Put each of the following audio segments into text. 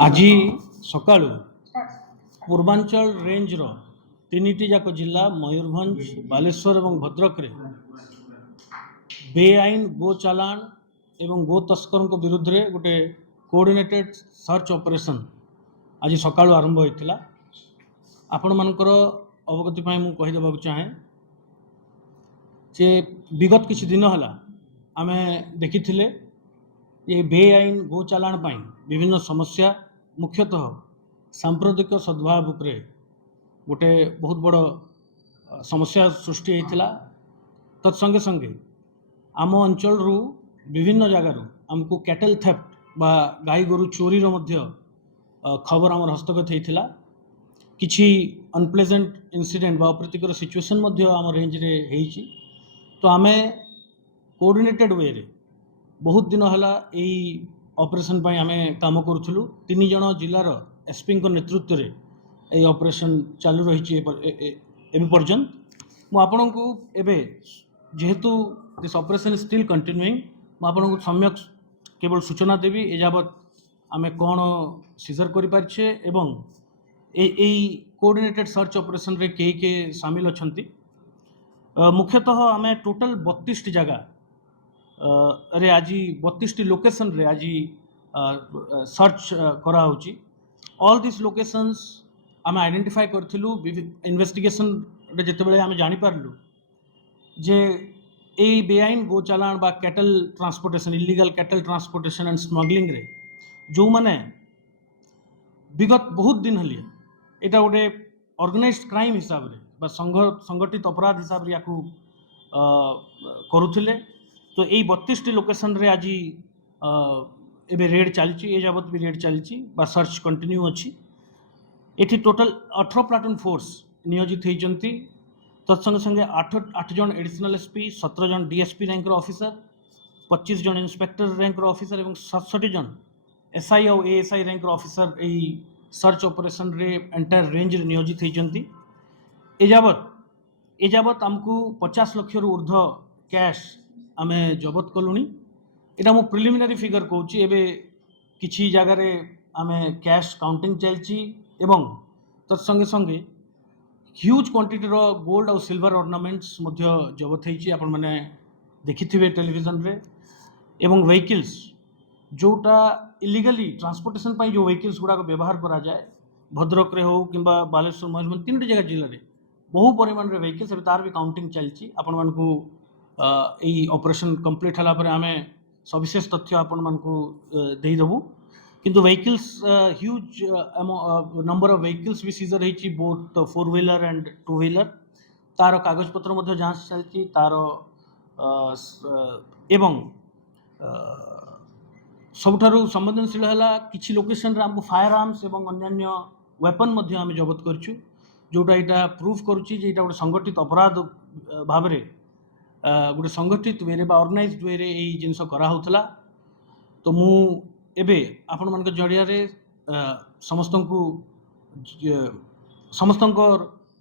आज सकाळू पूर्वांचल रेंजर तीनिटी जाक जिला मयूरभंज बालेश्वर और भद्रक रे बेआईन गो चालाण एवं गो तस्कर विरुद्ध रे गोटे कोऑर्डिनेटेड सर्च ऑपरेशन आज सकाळू आरंभ होइतिला। आपण मानकर अवगति पाई मु कहि देबाक चाहे जे विगत किछि दिन हला आमे देखिथिले ये बेआईन गो चालाण पाई विभिन्न समस्या मुख्यतः सांप्रदायिक सद्भाव उपरे गोटे बहुत बड़ समस्या सृष्टि होता। तत्संगे संगे आम अंचल विभिन्न जगार आमको कैटल थेफ्ट बा गाई गोरु चोरी खबर आम हस्तगत होता। किछि अनप्लेजेंट इंसिडेंट बा अप्रीतिकर सिचुएशन आम रेंज रे हेइछि। तो आमे कोऑर्डिनेटेड वे रे बहुत दिन हला एई ऑपरेशन पाई आमे काम करूथुलु। 3 जण जिलार एसपी को नेतृत्व रे एई ऑपरेशन चालू रही एबे पर्यंत। मु आपन को एबे जेहेतु this operation is still continuing मु आपन को सम्यक केवल सूचना देवी ए जाबत आमे कोन सीजर करि पारछे एवं एई कोऑर्डिनेटेड सर्च ऑपरेशन रे के शामिल अछंती। मुख्यतः आमे टोटल 32 जगह रे आज 32 लोकेशन रे आज सर्च करा होची। ऑल दिस लोकेशंस आम आइडेंटिफाई करथिलु। इन्वेस्टिगेशन रे जते बेले आम जानि पारलु जे ए बेआईन गो चालाण बा cattle transportation illegal cattle transportation and smuggling रे जो माने विगत बहुत दिन हलिया एटा गोटे ऑर्गेनाइज्ड क्राइम हिसाब रे बा संगठित अपराध हिसाब रे याकू करूथिले। तो यही 32 लोकेशन रे आज एबे रेड चलची ए जाबत भी रेड चलची बा सर्च कंटिन्यू अच्छी। एठी टोटल 18 प्लाटून फोर्स नियोजित होती। तत्संगे संगे 8 जन एडिशनल एसपी 17 जन डीएसपी रैंक ऑफिसर 25 जन इंस्पेक्टर रैंक ऑफिसर और 67 जन एसआई और एएसआई रैंक ऑफिसर यही सर्च ऑपरेशन रे एंटायर रेंज रे नियोजित होती। ए जाबत आमको 50 लाख रु ऊर्ध्व कैश आमे जबत कलुनी। एटा मो प्रिलिमिनरी फिगर कहूँ एबे किछि जगार आमे कैश काउंटिंग चलची एवं तत्संगे संगे ह्यूज क्वांटिटी रो गोल्ड और सिल्वर ऑर्नामेंट्स मध्य जबत होइछि। आपण माने देखिथिबे टेलीविजन रे एवं व्हीकल्स जोटा इलीगली ट्रांसपोर्टेशन पाई जो व्हीकल्स गुडा को व्यवहार करा जाए भद्रक रे हो किंबा बालेश्वर मयूरभंज 3 जगह जिले रे बहु परिमाण रे व्हीकल्स तार भी काउंटिंग चलची। आपण मानकू यही ऑपरेशन कंप्लीट हला पर आमे सविशेष तथ्य आपण मानकू देई दबु। किंतु vehicles huge number of vehicles भी सीजर होइछि बोथ 4 व्हीलर एंड 2 व्हीलर। तार कागज पत्र मध्य जांच चलछि तार एवं सबठारु संवेदनशील हला किछि लोकेशन रे हमको फायर आर्म्स एवं अन्य वेपन मध्य आमे जब्त करछु जोटा एटा प्रूफ करूछि जे एटा गोटे संगठित अपराध भाव रे गोटे संगठित वे बा ऑर्गेनाइज्ड वे यही जिनस करा होतला। तो मु एबे आपण मान जरिया रे समस्त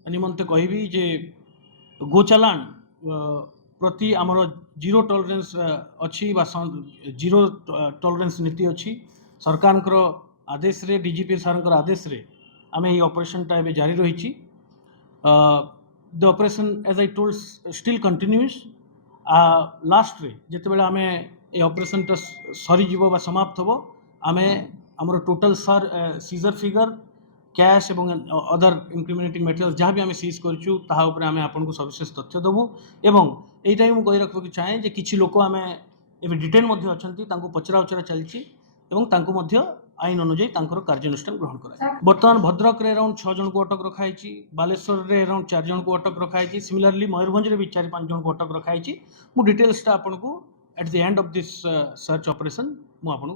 निमंते कहबी जे गो चालाण प्रति आमर जीरो टॉलरेंस अच्छी बा जीरो टॉलरेंस नीति अच्छी। सरकार आदेश रे डीजीपी सर आदेश रे आमे ये ऑपरेशन टा एबे जारी रही। The operation as I told still continues. Last रे जिते बेले आमे ए ऑपरेशन टा सरी जीवो बा समाप्त होबो आमे हमर टोटल सीजर फिगर कैश एवं अदर इंक्रिमिनेटिंग मटेरियल जहाँ भी आमे सीज करछु ताहा ऊपर आमे आपन को सविशेष तथ्य दबु। एवं एटा ही मु कहि रखबो कि चाहे जे किछि लोक आमे एबे डिटेन मध्ये अछंती तांको पचरा उचरा चलछि एवं तांको मध्ये आईन अनुଯାयी तांकर कार्यानुष्ठान ग्रहण करा। वर्तमान भद्रक रे अराउंड 6 जन को अटक रखाई, बालेश्वर रे अराउंड 4 जन को अटक रखाई, सिमिलरली मयूरभंज रे भी 4-5 जन को अटक रखाई। मु डिटेल्स टा आपन को at the end of this search operation मु आपन